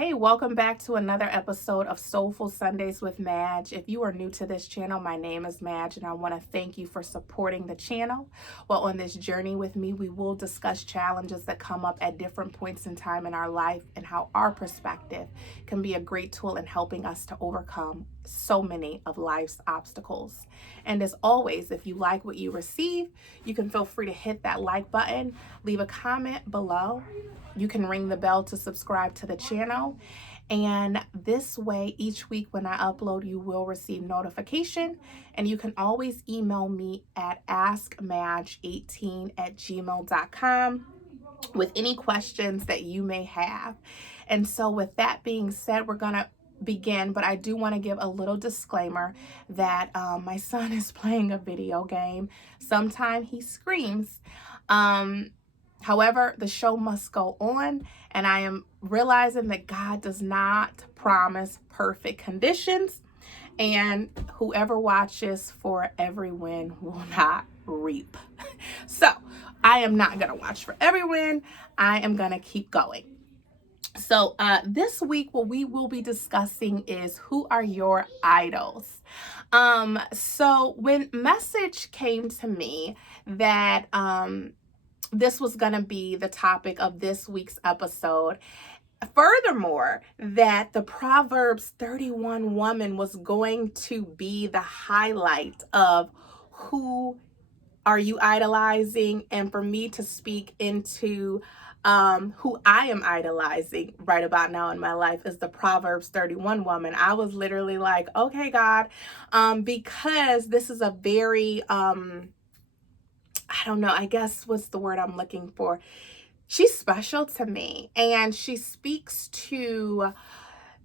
Hey, welcome back to another episode of Soulful Sundays with Madge. If you are new to this channel, my name is Madge, and I want to thank you for supporting the channel. Well, on this journey with me, we will discuss challenges that come up at different points in time in our life and how our perspective can be a great tool in helping us to overcome so many of life's obstacles. And as always, if you like what you receive, you can feel free to hit that like button, leave a comment below. You can ring the bell to subscribe to the channel. And this way, each week when I upload, you will receive notification. And you can always email me at askmadge18@gmail.com with any questions that you may have. And so with that being said, we're going to begin, but I do want to give a little disclaimer that my son is playing a video game. Sometimes he screams. However, the show must go on, and I am realizing that God does not promise perfect conditions, and whoever watches for every win will not reap. So I am not going to watch for every win. I am going to keep going. So this week, what we will be discussing is, who are your idols? So when message came to me that this was going to be the topic of this week's episode, furthermore, that the Proverbs 31 woman was going to be the highlight of who are you idolizing, and for me to speak into who I am idolizing right about now in my life is the Proverbs 31 woman. I was literally like, okay, God, because this is a very, I don't know, I guess what's the word I'm looking for? She's special to me, and she speaks to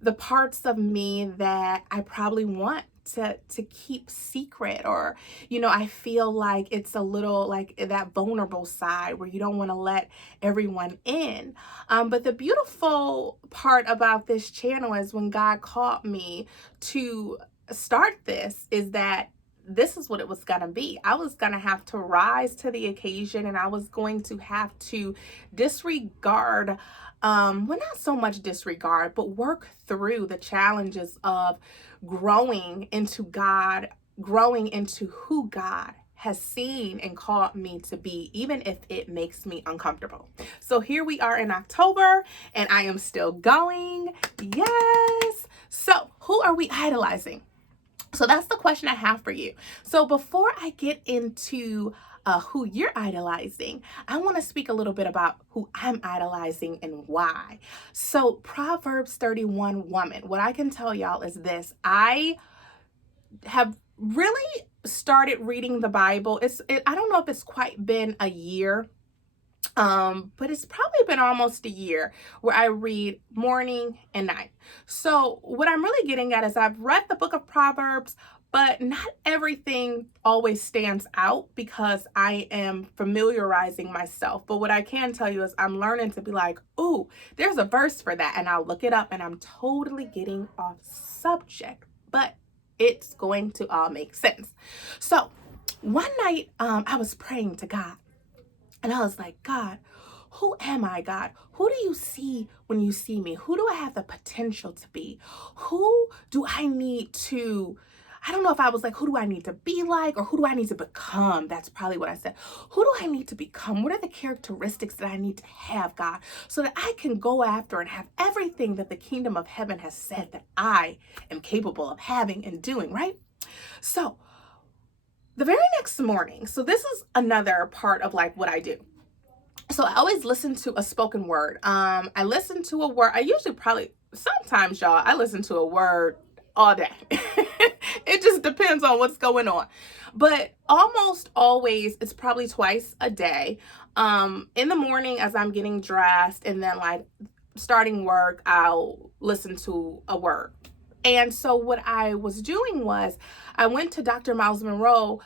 the parts of me that I probably want to keep secret, or I feel like it's a little like that vulnerable side where you don't want to let everyone in. But the beautiful part about this channel is, when God called me to start this, is that this is what it was going to be. I was going to have to rise to the occasion, and I was going to have to disregard, well, not so much disregard, but work through the challenges of growing into God, growing into who God has seen and called me to be, even if it makes me uncomfortable. So here we are in October, and I am still going. Yes. So who are we idolizing? So that's the question I have for you. So before I get into who you're idolizing, I want to speak a little bit about who I'm idolizing and why. So Proverbs 31 woman, what I can tell y'all is this: I have really started reading the Bible. I don't know if it's quite been a year, but it's probably been almost a year where I read morning and night. So what I'm really getting at is, I've read the book of Proverbs, but not everything always stands out because I am familiarizing myself. But what I can tell you is, I'm learning to be like, ooh, there's a verse for that. And I'll look it up, and I'm totally getting off subject, but it's going to all make sense. So one night, I was praying to God. And I was like, God, who am I, God? Who do you see when you see me? Who do I have the potential to be? Who do I need to, I don't know if I was like, who do I need to be like, or who do I need to become? That's probably what I said. Who do I need to become? What are the characteristics that I need to have, God, so that I can go after and have everything that the kingdom of heaven has said that I am capable of having and doing, right? So the very next morning, so this is another part of like what I do. So I always listen to a spoken word. I listen to a word. I usually sometimes y'all, I listen to a word all day. It just depends on what's going on. But almost always, it's probably twice a day. In the morning as I'm getting dressed, and then like starting work, I'll listen to a word. And so what I was doing was, I went to Dr. Miles Monroe's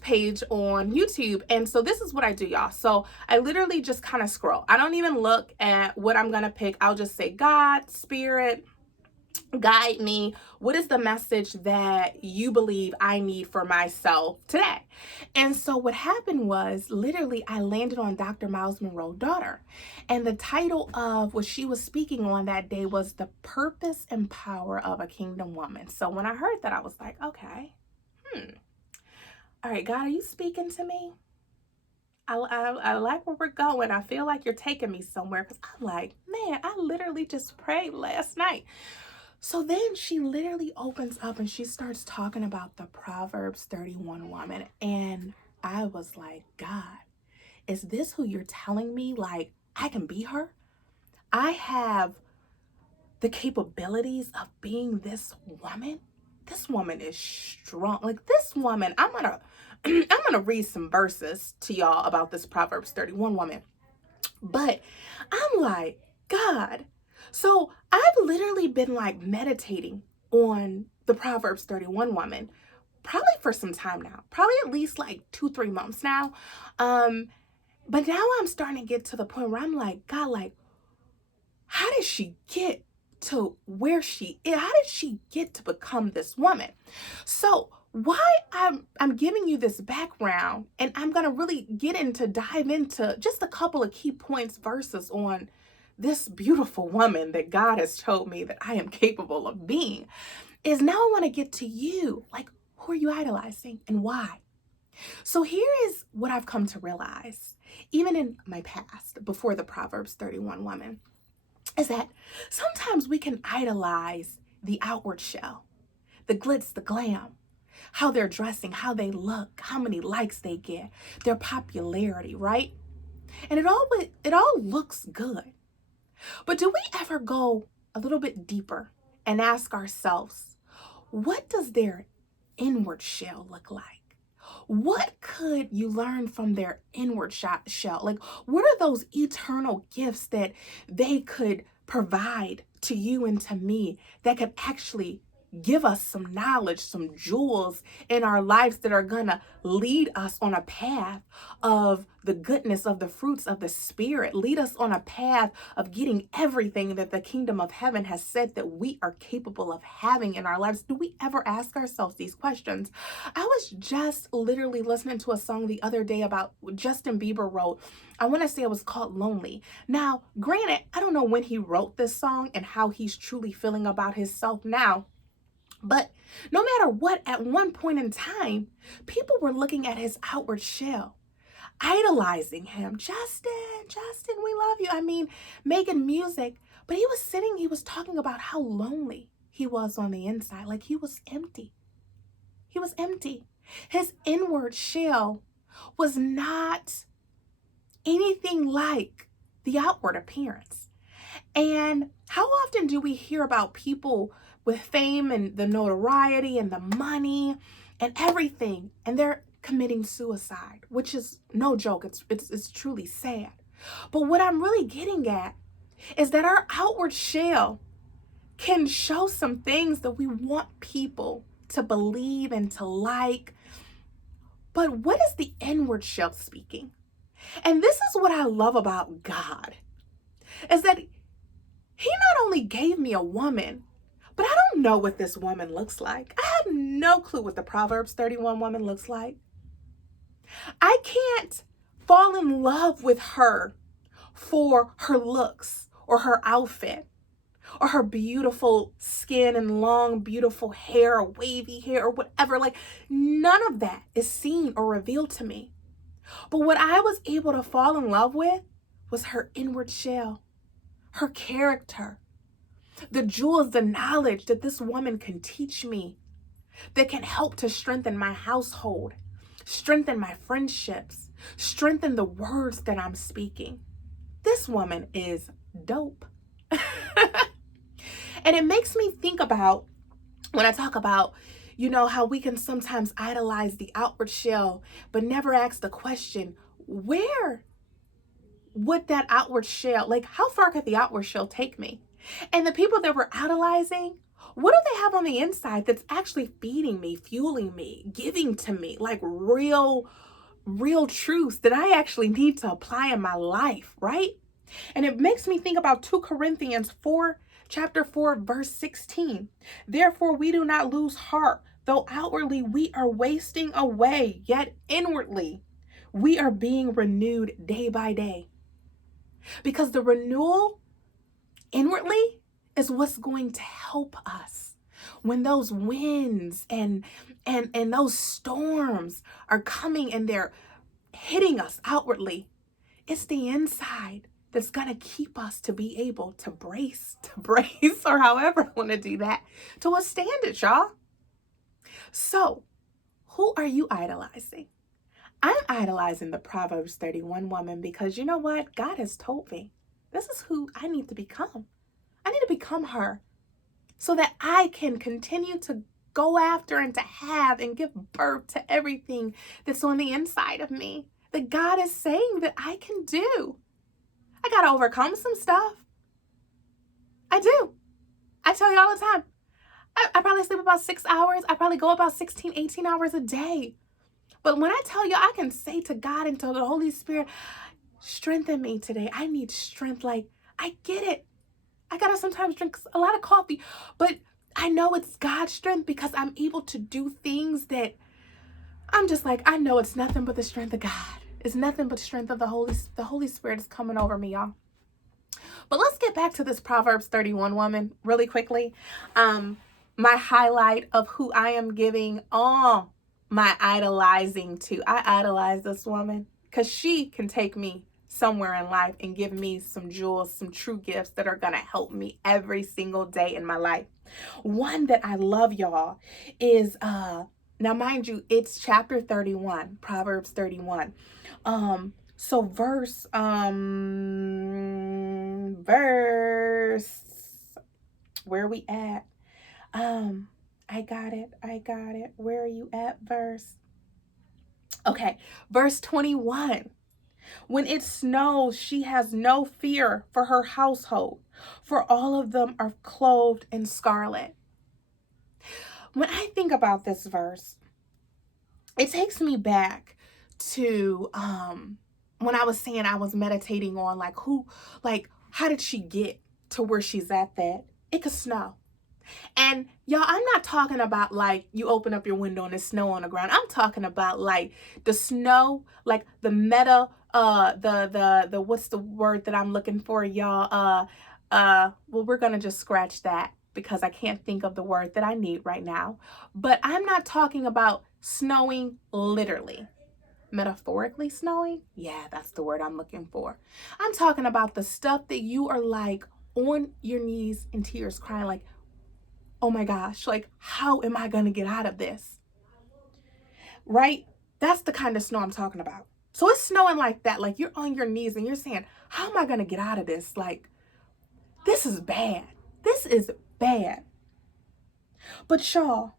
page on YouTube. And so this is what I do, y'all. So I literally just kind of scroll. I don't even look at what I'm going to pick. I'll just say, God, Spirit, Guide me. What is the message that you believe I need for myself today? And so what happened was literally I landed on Dr. Miles Monroe's daughter. And the title of what she was speaking on that day was The Purpose and Power of a Kingdom Woman. So when I heard that, I was like, okay, all right, God, are you speaking to me? I like where we're going. I feel like you're taking me somewhere, because I'm like, man, I literally just prayed last night. So then she literally opens up and she starts talking about the Proverbs 31 woman. And I was like, God, is this who you're telling me? Like, I can be her? I have the capabilities of being this woman? This woman is strong. Like, this woman, I'm gonna read some verses to y'all about this Proverbs 31 woman. But I'm like, God. So I've literally been like meditating on the Proverbs 31 woman probably for some time now, probably at least like 2-3 months now. But now I'm starting to get to the point where I'm like, God, like, how did she get to where she is? How did she get to become this woman? So why I'm giving you this background, and I'm going to really dive into just a couple of key points, verses on this beautiful woman that God has told me that I am capable of being, is now I want to get to you. Like, who are you idolizing and why? So here is what I've come to realize, even in my past, before the Proverbs 31 woman, is that sometimes we can idolize the outward shell, the glitz, the glam, how they're dressing, how they look, how many likes they get, their popularity, right? And it all looks good. But do we ever go a little bit deeper and ask ourselves, what does their inward shell look like? What could you learn from their inward shell? Like, what are those eternal gifts that they could provide to you and to me that could actually give us some knowledge, some jewels in our lives that are gonna lead us on a path of the goodness of the fruits of the Spirit, lead us on a path of getting everything that the kingdom of heaven has said that we are capable of having in our lives? Do we ever ask ourselves these questions? I was just literally listening to a song the other day about Justin Bieber wrote. I want to say it was called Lonely. Now, granted, I don't know when he wrote this song and how he's truly feeling about himself now. But no matter what, at one point in time, people were looking at his outward shell, idolizing him. Justin, we love you. I mean, making music. But he was talking about how lonely he was on the inside. Like, he was empty. He was empty. His inward shell was not anything like the outward appearance. And how often do we hear about people with fame and the notoriety and the money and everything, and they're committing suicide, which is no joke. It's truly sad. But what I'm really getting at is that our outward shell can show some things that we want people to believe and to like. But what is the inward shell speaking? And this is what I love about God, is that He not only gave me a woman, but I don't know what this woman looks like. I have no clue what the Proverbs 31 woman looks like. I can't fall in love with her for her looks or her outfit or her beautiful skin and long, beautiful hair or wavy hair or whatever. Like, none of that is seen or revealed to me. But what I was able to fall in love with was her inward shell, her character, the jewels, the knowledge that this woman can teach me, that can help to strengthen my household, strengthen my friendships, strengthen the words that I'm speaking. This woman is dope. And it makes me think about, when I talk about, how we can sometimes idolize the outward shell, but never ask the question, where would that outward shell, like, how far could the outward shell take me? And the people that we're idolizing, what do they have on the inside that's actually feeding me, fueling me, giving to me, like real truths that I actually need to apply in my life, right? And it makes me think about 2 Corinthians 4, chapter 4, verse 16. Therefore, we do not lose heart, though outwardly we are wasting away, yet inwardly we are being renewed day by day. Because the renewal inwardly is what's going to help us when those winds and those storms are coming and they're hitting us outwardly. It's the inside that's going to keep us to be able to brace, or however I want to do that, to withstand it, y'all. So, who are you idolizing? I'm idolizing the Proverbs 31 woman because you know what? God has told me this is who I need to become. I need to become her so that I can continue to go after and to have and give birth to everything that's on the inside of me that God is saying that I can do. I got to overcome some stuff. I do. I tell you all the time. I probably sleep about 6 hours. I probably go about 16, 18 hours a day. But when I tell you, I can say to God and to the Holy Spirit, strengthen me today. I need strength. Like, I get it. I got to sometimes drink a lot of coffee, but I know it's God's strength because I'm able to do things that I'm just like, I know it's nothing but the strength of God. It's nothing but the strength of the Holy Spirit is coming over me, y'all. But let's get back to this Proverbs 31 woman really quickly. My highlight of who I am giving all my idolizing to. I idolize this woman because she can take me somewhere in life and give me some jewels, some true gifts that are going to help me every single day in my life. One that I love, y'all, is, now mind you, it's chapter 31, Proverbs 31. So verse, where are we at? I got it. Where are you at, verse? Okay, verse 21. When it snows, she has no fear for her household, for all of them are clothed in scarlet. When I think about this verse, it takes me back to when I was saying I was meditating on how did she get to where she's at that it could snow. And y'all, I'm not talking about like you open up your window and there's snow on the ground. I'm talking about like the snow, like the the what's the word that I'm looking for, y'all? Well, we're gonna just scratch that because I can't think of the word that I need right now. But I'm not talking about snowing literally. Metaphorically snowing? Yeah, that's the word I'm looking for. I'm talking about the stuff that you are like on your knees in tears crying like, oh my gosh, like, how am I going to get out of this? Right? That's the kind of snow I'm talking about. So it's snowing like that. Like you're on your knees and you're saying, how am I going to get out of this? Like, this is bad. This is bad. But y'all,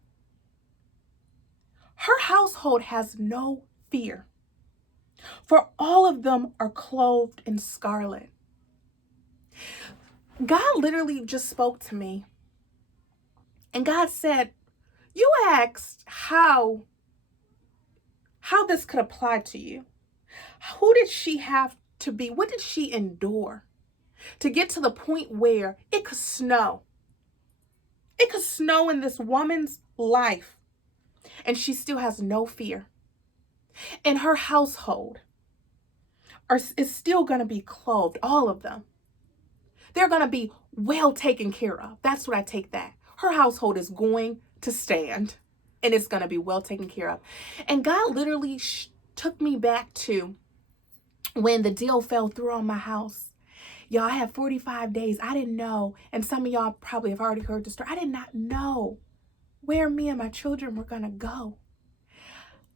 her household has no fear, for all of them are clothed in scarlet. God literally just spoke to me. And God said, you asked how this could apply to you. Who did she have to be? What did she endure to get to the point where it could snow? It could snow in this woman's life, and she still has no fear. And her household is still going to be clothed, all of them. They're going to be well taken care of. That's what I take that. Her household is going to stand, and it's going to be well taken care of. And God literally took me back to when the deal fell through on my house. Y'all, I had 45 days. I didn't know, and some of y'all probably have already heard the story. I did not know where me and my children were going to go.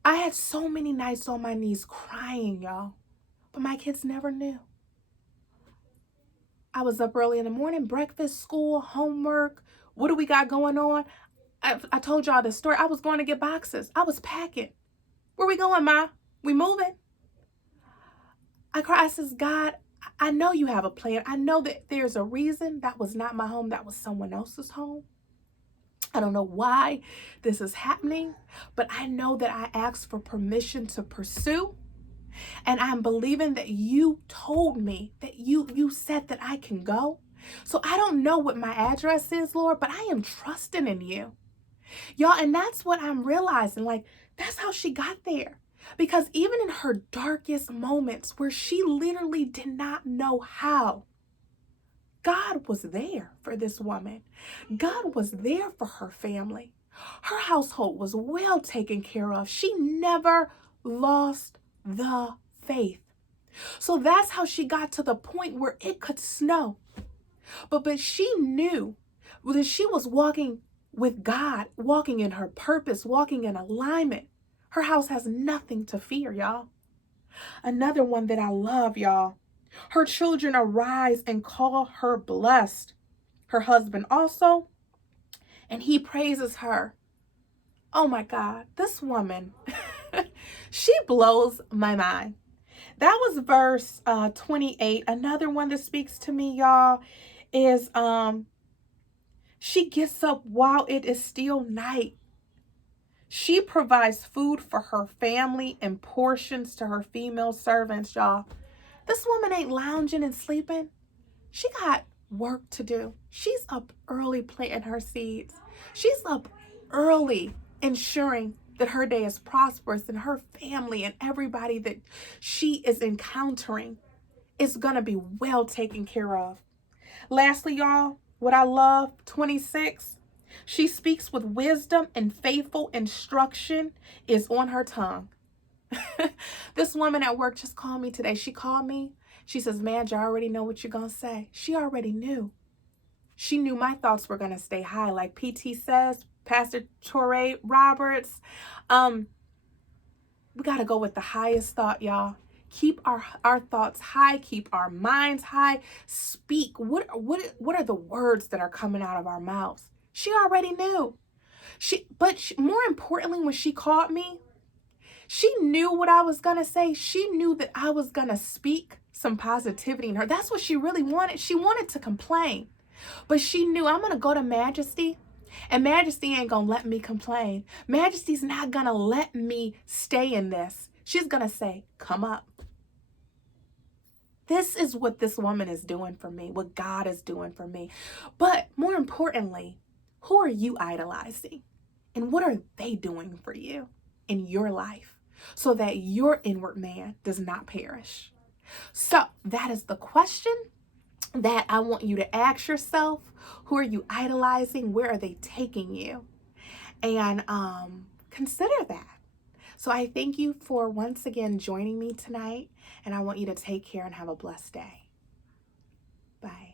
I had so many nights on my knees crying, y'all, but my kids never knew. I was up early in the morning, breakfast, school, homework. What do we got going on? I told y'all the story. I was going to get boxes. I was packing. Where we going, Ma? We moving? I cried. I says, God, I know you have a plan. I know that there's a reason. That was not my home. That was someone else's home. I don't know why this is happening, but I know that I asked for permission to pursue. And I'm believing that you told me that you said that I can go. So I don't know what my address is, Lord, but I am trusting in you. Y'all, and that's what I'm realizing. Like, that's how she got there. Because even in her darkest moments where she literally did not know how, God was there for this woman. God was there for her family. Her household was well taken care of. She never lost the faith. So that's how she got to the point where it could snow. But she knew that she was walking with God, walking in her purpose, walking in alignment. Her house has nothing to fear, y'all. Another one that I love, y'all. Her children arise and call her blessed. Her husband also, and he praises her. Oh my God, this woman, she blows my mind. That was verse 28. Another one that speaks to me, y'all, is she gets up while it is still night. She provides food for her family and portions to her female servants, y'all. This woman ain't lounging and sleeping. She got work to do. She's up early planting her seeds. She's up early ensuring that her day is prosperous and her family and everybody that she is encountering is going to be well taken care of. Lastly, y'all, what I love, 26, she speaks with wisdom and faithful instruction is on her tongue. This woman at work just called me today. She called me. She says, "Madge, I already know what you're going to say." She already knew. She knew my thoughts were going to stay high. Like PT says, Pastor Torrey Roberts, we got to go with the highest thought, y'all. Keep our thoughts high. Keep our minds high. Speak. What are the words that are coming out of our mouths? She already knew. More importantly, when she called me, she knew what I was going to say. She knew that I was going to speak some positivity in her. That's what she really wanted. She wanted to complain. But she knew I'm going to go to Majesty, and Majesty ain't going to let me complain. Majesty's not going to let me stay in this. She's going to say, "Come up." This is what this woman is doing for me, what God is doing for me. But more importantly, who are you idolizing? And what are they doing for you in your life so that your inward man does not perish? So that is the question that I want you to ask yourself. Who are you idolizing? Where are they taking you? And consider that. So I thank you for once again joining me tonight, and I want you to take care and have a blessed day. Bye.